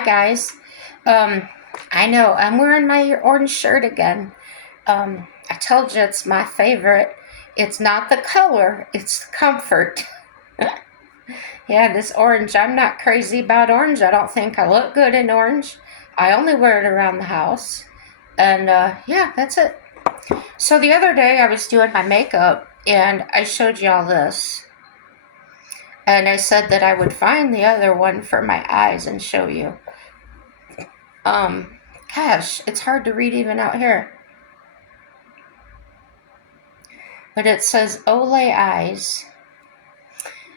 Hi guys. Um, I know I'm wearing my orange shirt again. I told you it's my favorite. It's not the color, it's the comfort. Yeah, this orange. I'm not crazy about orange. I don't think I look good in orange. I only wear it around the house. And yeah, that's it. So the other day I was doing my makeup and I showed y'all this. And I said that I would find the other one for my eyes and show you. Um, Gosh, it's hard to read even out here. But it says Olay Eyes,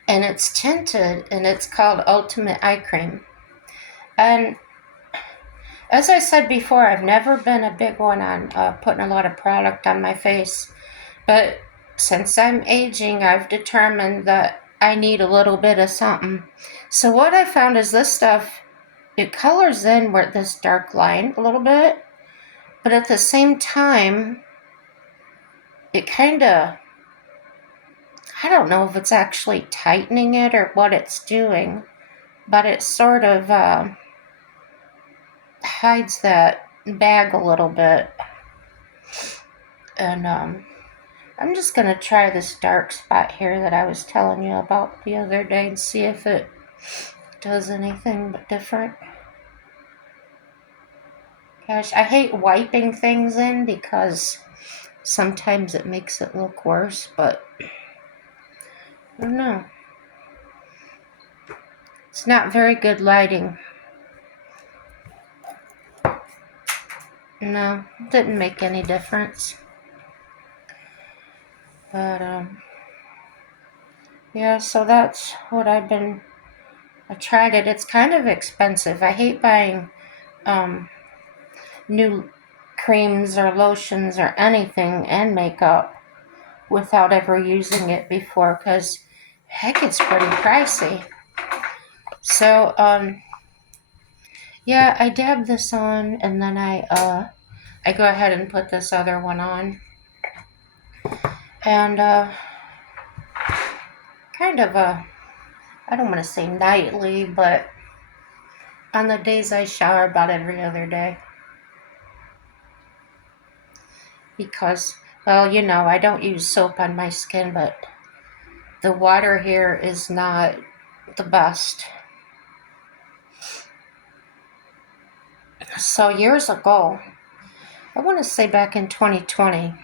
and it's tinted, and it's called Ultimate Eye Cream. And as I said before, I've never been a big one on putting a lot of product on my face. But since I'm aging, I've determined that I need a little bit of something. So what I found is this stuff, it colors in where this dark line a little bit, but at the same time, it kind of, I don't know if it's actually tightening it or what it's doing, but it sort of hides that bag a little bit. And I'm just going to try this dark spot here that I was telling you about the other day and see if it does anything but different. Gosh, I hate wiping things in because sometimes it makes it look worse, but I don't know. It's not very good lighting. No, it didn't make any difference. But yeah, so that's what I tried it. It's kind of expensive. I hate buying new creams or lotions or anything and makeup without ever using it before, because heck, it's pretty pricey. So yeah, I dab this on, and then I go ahead and put this other one on, and kind of I don't want to say nightly, but on the days I shower, about every other day. Because, well, I don't use soap on my skin, but the water here is not the best. So years ago, I want to say back in 2020,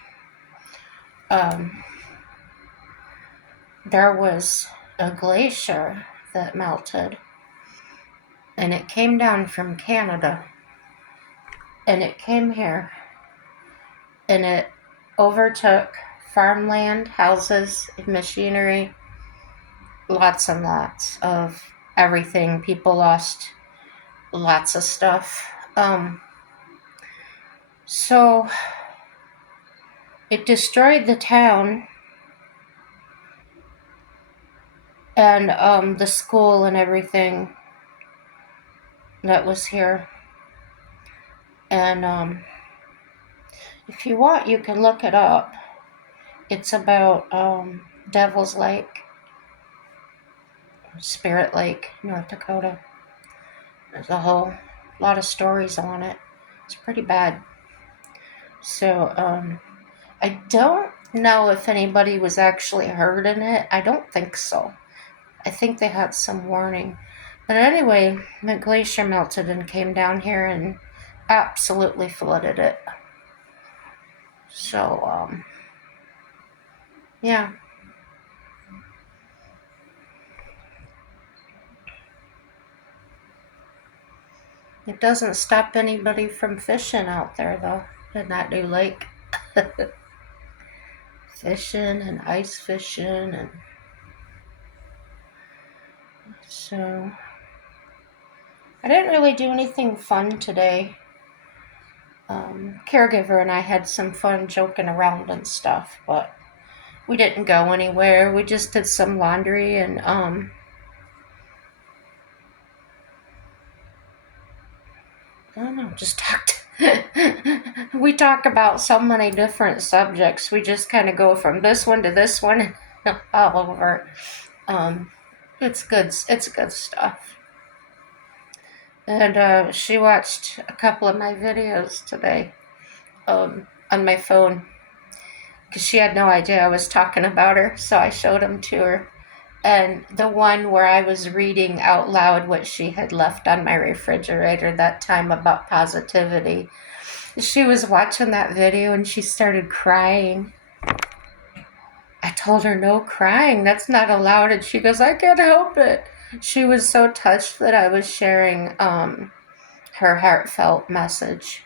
there was a glacier that melted, and it came down from Canada, and it came here, and it overtook farmland, houses, machinery, lots and lots of everything. People lost lots of stuff. So it destroyed the town and the school and everything that was here. And if you want, you can look it up. It's about Devil's Lake, Spirit Lake, North Dakota. There's a whole lot of stories on it. It's pretty bad. So I don't know if anybody was actually hurt in it. I don't think so. I think they had some warning. But anyway, the glacier melted and came down here and absolutely flooded it. So, yeah. It doesn't stop anybody from fishing out there, though, in that new lake. Fishing and ice fishing, and so I didn't really do anything fun today. Caregiver and I had some fun joking around and stuff, but we didn't go anywhere. We just did some laundry and I don't know, just talked. We talk about so many different subjects. We just kind of go from this one to this one all over. It's good. It's good stuff. And she watched a couple of my videos today on my phone because she had no idea I was talking about her, so I showed them to her. And the one where I was reading out loud what she had left on my refrigerator that time about positivity, she was watching that video and she started crying. I told her, no crying, that's not allowed. And she goes, I can't help it. She was so touched that I was sharing her heartfelt message.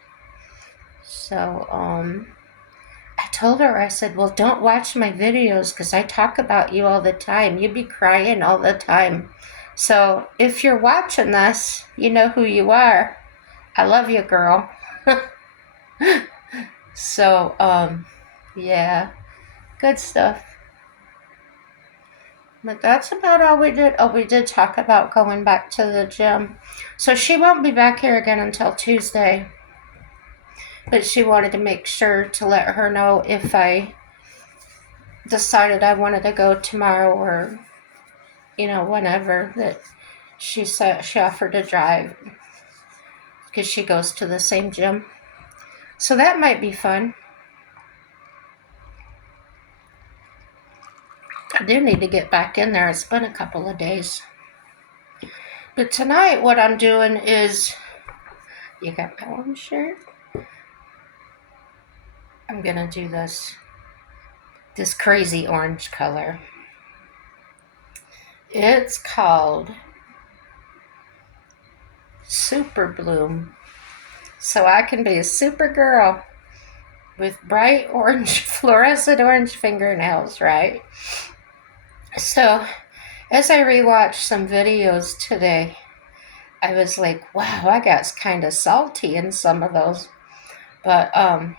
So I told her, I said, well, don't watch my videos because I talk about you all the time. You be crying all the time. So if you're watching this, you know who you are. I love you, girl. So, yeah, good stuff. But that's about all we did. Oh, we did talk about going back to the gym. So she won't be back here again until Tuesday. But she wanted to make sure to let her know if I decided I wanted to go tomorrow or, whenever, that she said she offered to drive because she goes to the same gym. So that might be fun. I do need to get back in there. It's been a couple of days. But tonight what I'm doing is, you got my orange shirt? I'm going to do this crazy orange color. It's called Super Bloom. So I can be a super girl with bright orange, fluorescent orange fingernails, right? So as I rewatched some videos today, I was like, wow, I got kind of salty in some of those. But I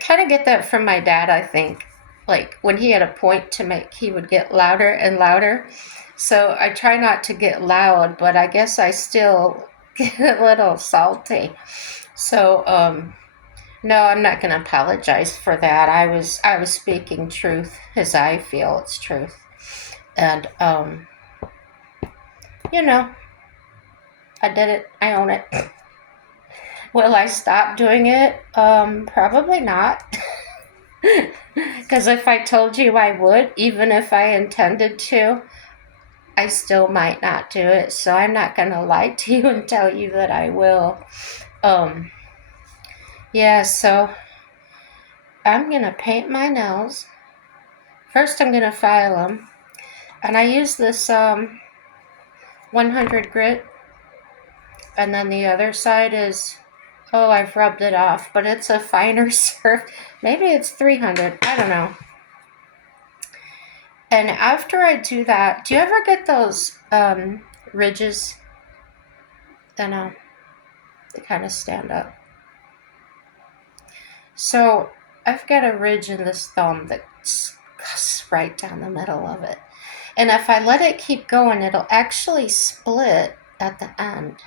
kind of get that from my dad, I think. Like when he had a point to make, he would get louder and louder. So I try not to get loud, but I guess I still get a little salty. So no, I'm not going to apologize for that. I was speaking truth as I feel it's truth. And I did it. I own it. Will I stop doing it? Probably not. Because if I told you I would, even if I intended to, I still might not do it. So I'm not going to lie to you and tell you that I will. Yeah, so I'm going to paint my nails. First I'm going to file them. And I use this 100 grit. And then the other side is, I've rubbed it off, but it's a finer surf. Maybe it's 300. I don't know. And after I do that, do you ever get those ridges? They kind of stand up. So I've got a ridge in this thumb that's right down the middle of it. And if I let it keep going, it'll actually split at the end.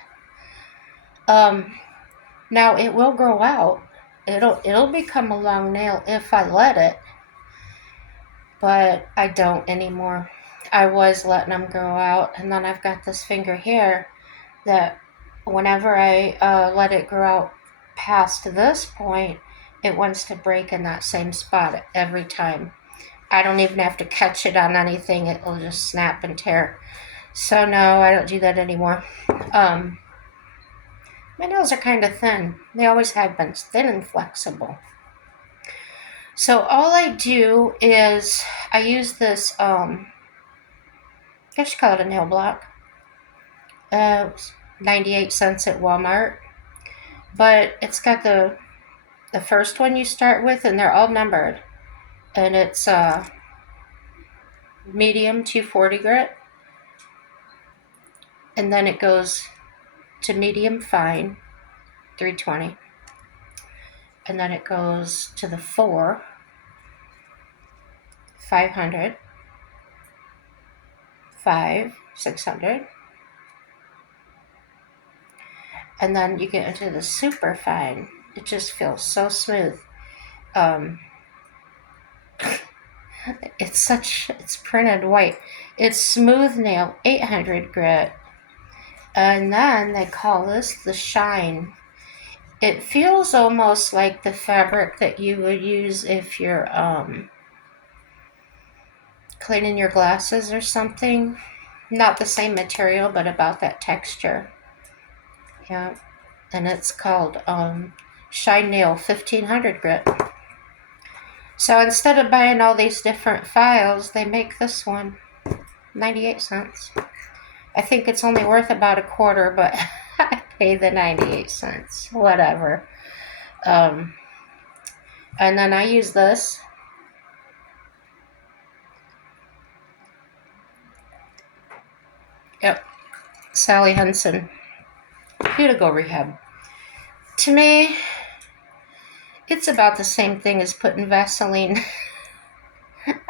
Now it will grow out. It'll become a long nail if I let it. But I don't anymore. I was letting them grow out, and then I've got this finger here that whenever I let it grow out past this point, it wants to break in that same spot every time. I don't even have to catch it on anything. It will just snap and tear. So no, I don't do that anymore. My nails are kind of thin. They always have been thin and flexible. So all I do is I use this, I guess you call it a nail block. 98 cents at Walmart. But it's got the first one you start with, and they're all numbered. And it's medium 240 grit. And then it goes to medium fine 320. And then it goes to the 4 500, 5 600. And then you get into the super fine. It just feels so smooth. It's printed white. It's smooth nail 800 grit. And then they call this the Shine. It feels almost like the fabric that you would use if you're cleaning your glasses or something. Not the same material, but about that texture. Yeah. And it's called Shine Nail 1500 grit. So instead of buying all these different files, they make this one 98 cents. I think it's only worth about a quarter, but I pay the 98 cents. Whatever. And then I use this. Yep. Sally Hansen. Cuticle Rehab. To me, it's about the same thing as putting Vaseline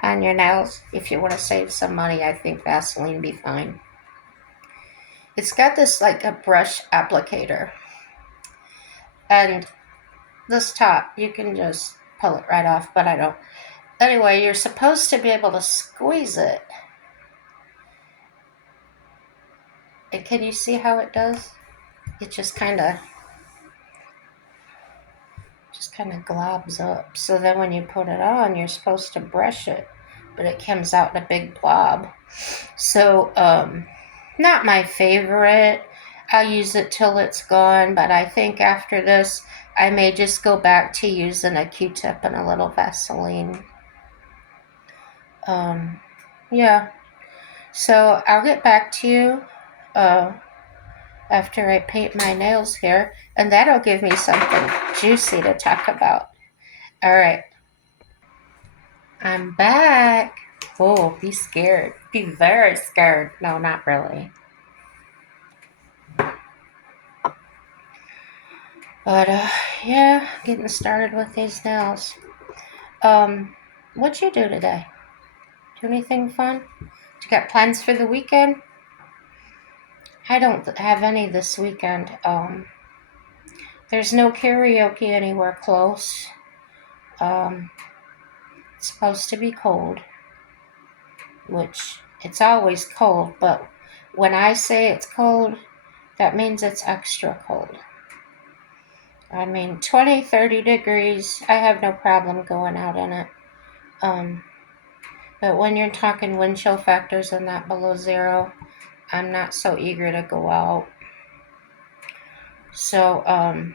on your nails. If you want to save some money, I think Vaseline would be fine. It's got this like a brush applicator. And this top, you can just pull it right off, but I don't. Anyway, you're supposed to be able to squeeze it. And can you see how it does? It just kind of globs up. So then when you put it on, you're supposed to brush it, but it comes out in a big blob. So, not my favorite. I'll use it till it's gone, but I think after this, I may just go back to using a Q-tip and a little Vaseline. Yeah. So I'll get back to you after I paint my nails here, and that'll give me something juicy to talk about. All right. I'm back. Oh, be scared. Be very scared. No, not really. But, yeah, getting started with these nails. What'd you do today? Do anything fun? You got plans for the weekend? I don't have any this weekend. There's no karaoke anywhere close. It's supposed to be cold, which it's always cold, but when I say it's cold, that means it's extra cold. I mean, 20, 30 degrees, I have no problem going out in it. But when you're talking wind chill factors and that below zero, I'm not so eager to go out. So, I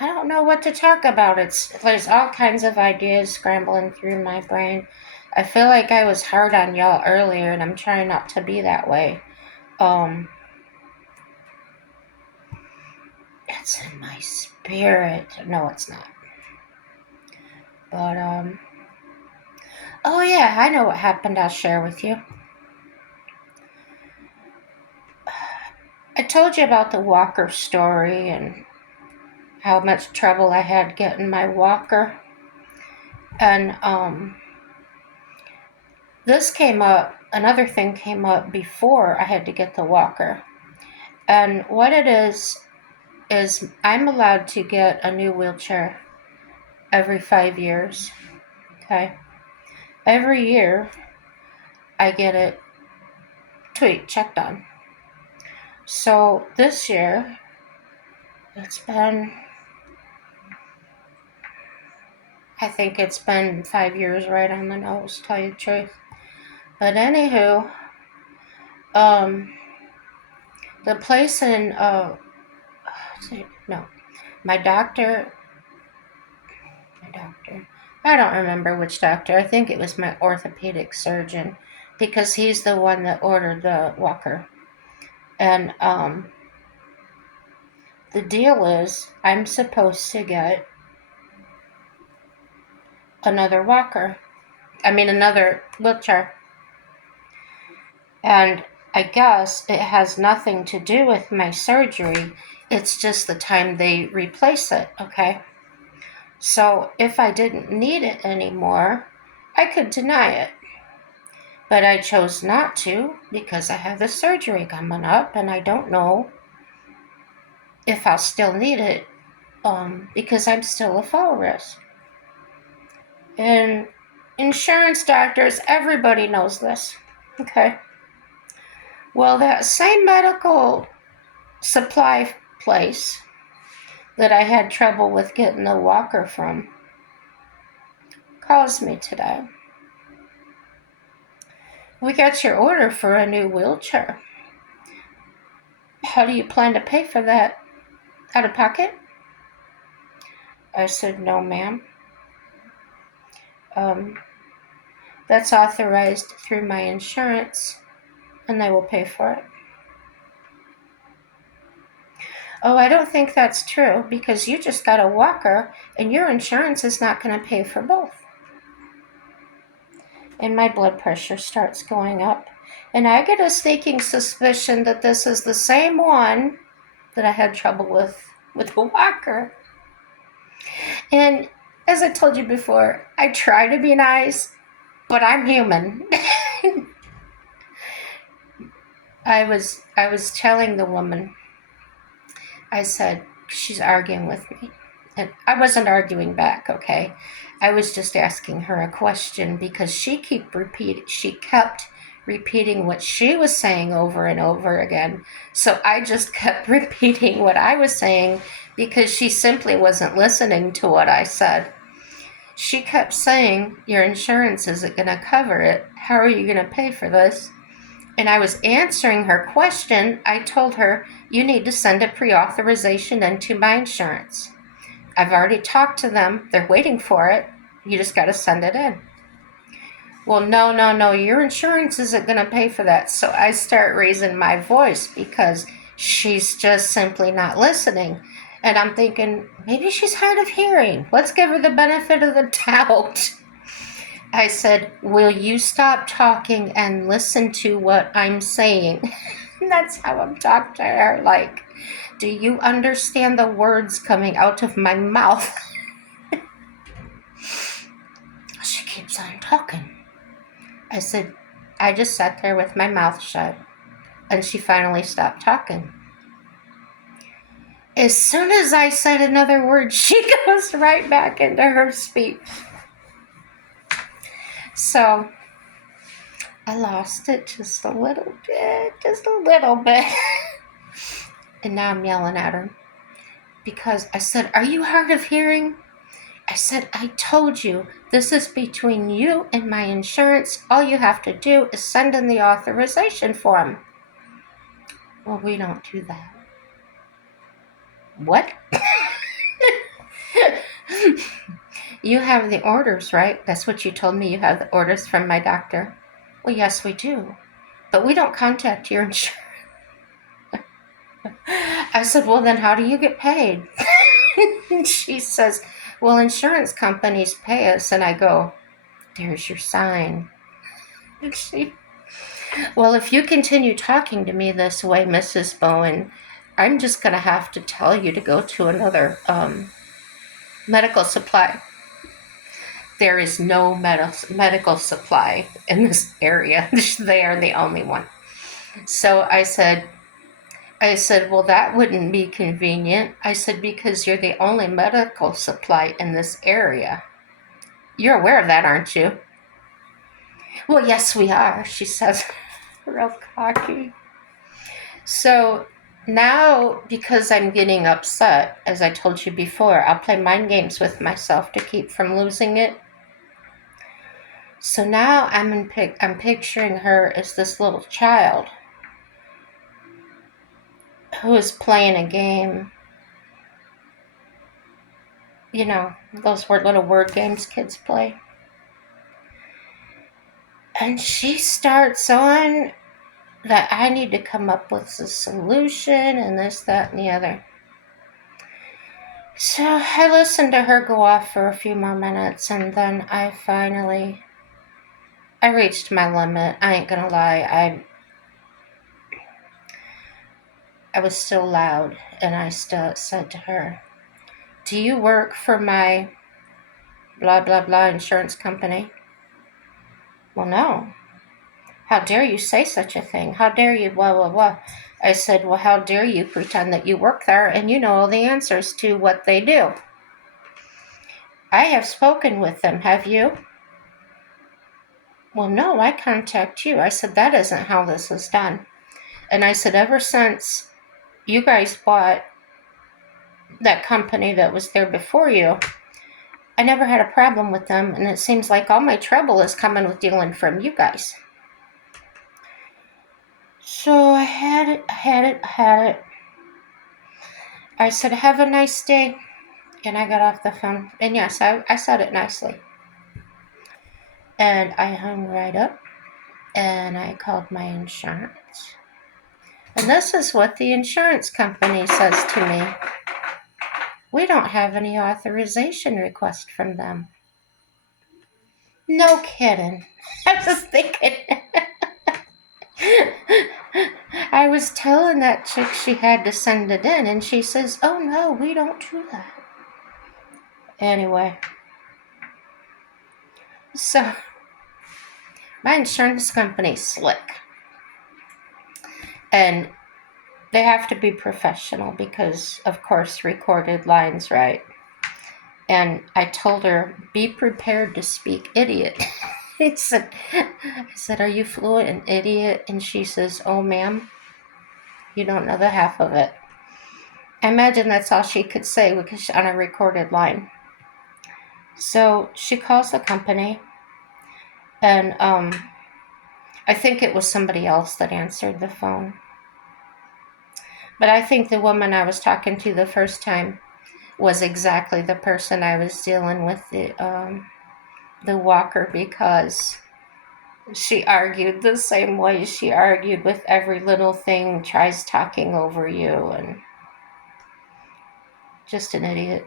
don't know what to talk about. There's all kinds of ideas scrambling through my brain. I feel like I was hard on y'all earlier, and I'm trying not to be that way. It's in my spirit. No, it's not. But, oh yeah, I know what happened. I'll share with you. I told you about the walker story and how much trouble I had getting my walker. And, this came up, another thing came up before I had to get the walker. And what it is I'm allowed to get a new wheelchair every 5 years. Okay? Every year, I get it tweaked, checked on. So this year, I think it's been 5 years right on the nose, tell you the truth. But anywho, the place in, my doctor, I don't remember which doctor, I think it was my orthopedic surgeon, because he's the one that ordered the walker. And, the deal is, I'm supposed to get another wheelchair. And I guess it has nothing to do with my surgery. It's just the time they replace it, okay? So if I didn't need it anymore, I could deny it. But I chose not to because I have the surgery coming up and I don't know if I'll still need it because I'm still a fall risk. And insurance doctors, everybody knows this, okay? Well, that same medical supply place that I had trouble with getting the walker from calls me today. We got your order for a new wheelchair. How do you plan to pay for that? Out of pocket? I said, no, ma'am. That's authorized through my insurance, and they will pay for it. Oh, I don't think that's true, because you just got a walker, and your insurance is not going to pay for both. And my blood pressure starts going up, and I get a sneaking suspicion that this is the same one that I had trouble with the walker. And as I told you before, I try to be nice, but I'm human. I was telling the woman, I said, she's arguing with me. And I wasn't arguing back, okay? I was just asking her a question because she kept repeating what she was saying over and over again. So I just kept repeating what I was saying because she simply wasn't listening to what I said. She kept saying, your insurance isn't going to cover it. How are you going to pay for this? And I was answering her question. I told her, you need to send a pre-authorization into my insurance. I've already talked to them. They're waiting for it. You just got to send it in. Well, no, your insurance isn't going to pay for that. So I start raising my voice because she's just simply not listening. And I'm thinking, maybe she's hard of hearing. Let's give her the benefit of the doubt. I said, will you stop talking and listen to what I'm saying? That's how I'm talking to her. Like, do you understand the words coming out of my mouth? She keeps on talking. I said, I just sat there with my mouth shut. And she finally stopped talking. As soon as I said another word, she goes right back into her speech. So I lost it just a little bit. And now I'm yelling at her because I said, are you hard of hearing? I said, I told you, this is between you and my insurance. All you have to do is send in the authorization form. Well, we don't do that. What? You have the orders, right? That's what you told me. You have the orders from my doctor. Well, yes, we do. But we don't contact your insurance. I said, well, then how do you get paid? She says, well, insurance companies pay us. And I go, there's your sign. Well, if you continue talking to me this way, Mrs. Bowen, I'm just going to have to tell you to go to another medical supply. There is no medical supply in this area. They are the only one. So I said, well, that wouldn't be convenient. I said, because you're the only medical supply in this area. You're aware of that, aren't you? Well, yes, we are, she says, real cocky. So now, because I'm getting upset, as I told you before, I'll play mind games with myself to keep from losing it. So now I'm picturing her as this little child who is playing a game. You know, those little word games kids play. And she starts on that I need to come up with a solution and this, that, and the other. So I listened to her go off for a few more minutes, and then I reached my limit. I ain't gonna lie. I was still loud, and I still said to her, do you work for my blah, blah, blah insurance company? Well, no. How dare you say such a thing? How dare you, blah, blah, blah. I said, well, how dare you pretend that you work there and you know all the answers to what they do? I have spoken with them, have you? Well, no, I contact you. I said, that isn't how this is done. And I said, ever since you guys bought that company that was there before you, I never had a problem with them, and it seems like all my trouble is coming with dealing from you guys. So I had it. I said, have a nice day. And I got off the phone. And yes, I said it nicely. And I hung right up. And I called my insurance. And this is what the insurance company says to me. We don't have any authorization request from them. No kidding. I was just thinking. I was telling that chick she had to send it in, and she says, oh no, we don't do that. Anyway, so my insurance company's slick. And they have to be professional because, of course, recorded lines, right? And I told her, be prepared to speak idiot. I said, are you fluent in idiot? And she says, oh, ma'am, you don't know the half of it. I imagine that's all she could say because she's on a recorded line. So she calls the company, and I think it was somebody else that answered the phone. But I think the woman I was talking to the first time was exactly the person I was dealing with, the walker, because she argued the same way she argued with every little thing, tries talking over you, and just an idiot.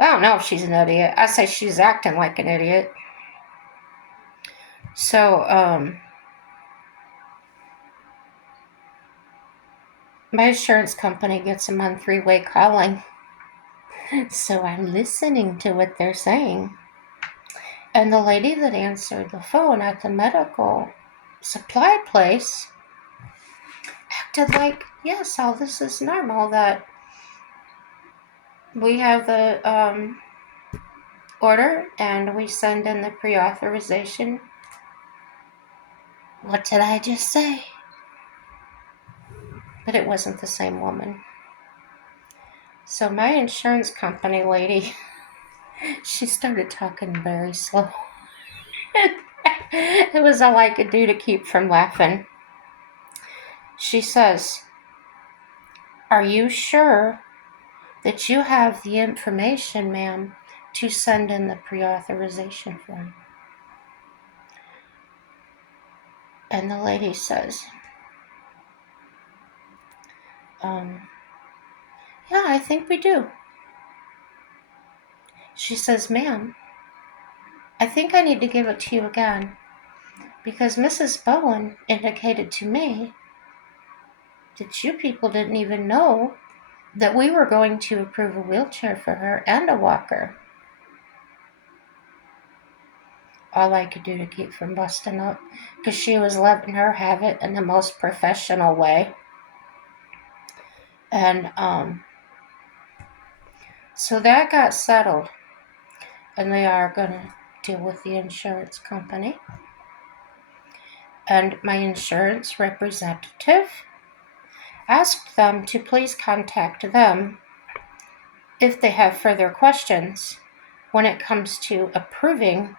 I don't know if she's an idiot. I say she's acting like an idiot. So, my insurance company gets them on three-way calling. So I'm listening to what they're saying. And the lady that answered the phone at the medical supply place acted like, yes, all this is normal, that we have the order and we send in the pre-authorization. What did I just say? But it wasn't the same woman. So my insurance company lady, she started talking very slow. It was all I could do to keep from laughing. She says, are you sure that you have the information, ma'am, to send in the pre-authorization form? And the lady says, yeah, I think we do. She says, ma'am, I think I need to give it to you again, because Mrs. Bowen indicated to me that you people didn't even know that we were going to approve a wheelchair for her and a walker. All I could do to keep from busting up, because she was letting her have it in the most professional way. And so that got settled, and they are going to deal with the insurance company. And my insurance representative asked them to please contact them if they have further questions when it comes to approving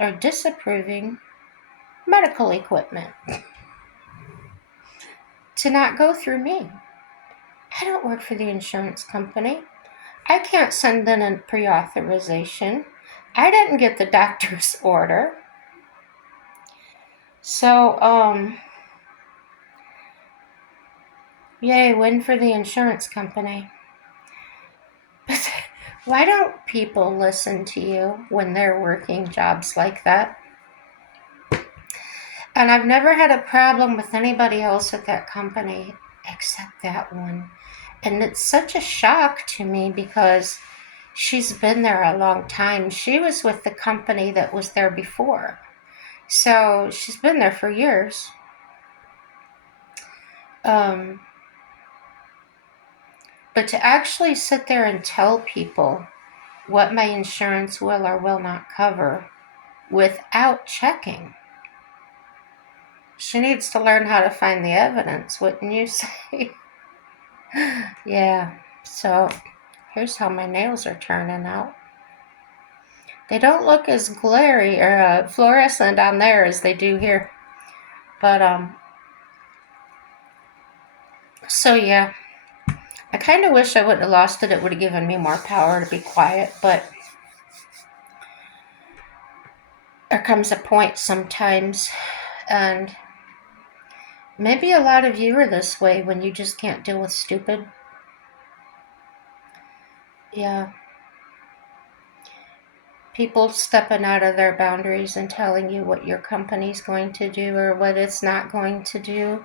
or disapproving medical equipment. To not go through me. I don't work for the insurance company. I can't send in a pre-authorization. I didn't get the doctor's order. So, yay, win for the insurance company. But why don't people listen to you when they're working jobs like that? And I've never had a problem with anybody else at that company except that one. And it's such a shock to me because she's been there a long time. She was with the company that was there before. So she's been there for years. But to actually sit there and tell people what my insurance will or will not cover without checking, She needs to learn how to find the evidence, wouldn't you say? Yeah, so here's how my nails are turning out. They don't look as glary or fluorescent on there as they do here. But, so yeah. I kind of wish I wouldn't have lost it. It would have given me more power to be quiet, but there comes a point sometimes, and maybe a lot of you are this way when you just can't deal with stupid. Yeah. People stepping out of their boundaries and telling you what your company's going to do or what it's not going to do.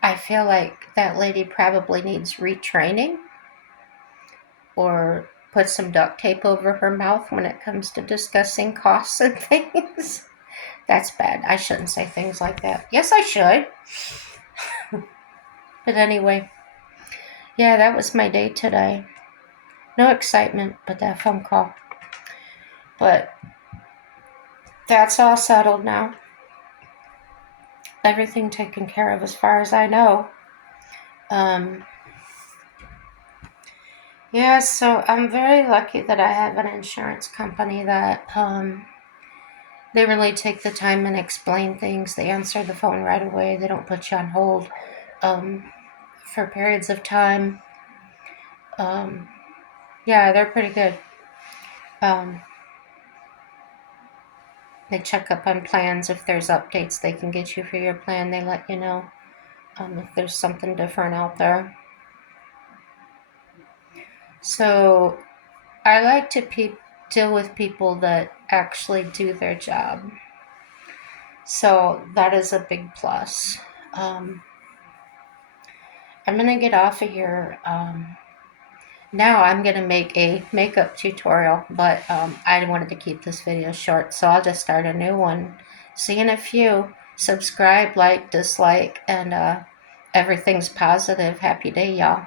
I feel like that lady probably needs retraining or put some duct tape over her mouth when it comes to discussing costs and things. That's bad. I shouldn't say things like that. Yes, I should. But anyway, yeah, that was my day today. No excitement, but that phone call. But that's all settled now. Everything taken care of as far as I know. Yeah, so I'm very lucky that I have an insurance company that they really take the time and explain things. They answer the phone right away. They don't put you on hold for periods of time. Yeah, they're pretty good. They check up on plans. If there's updates they can get you for your plan, they let you know if there's something different out there. So I like to deal with people that actually do their job. So that is a big plus. I'm going to get off of here. Now I'm going to make a makeup tutorial, but I wanted to keep this video short, so I'll just start a new one. See you in a few. Subscribe, like, dislike, and everything's positive. Happy day, y'all.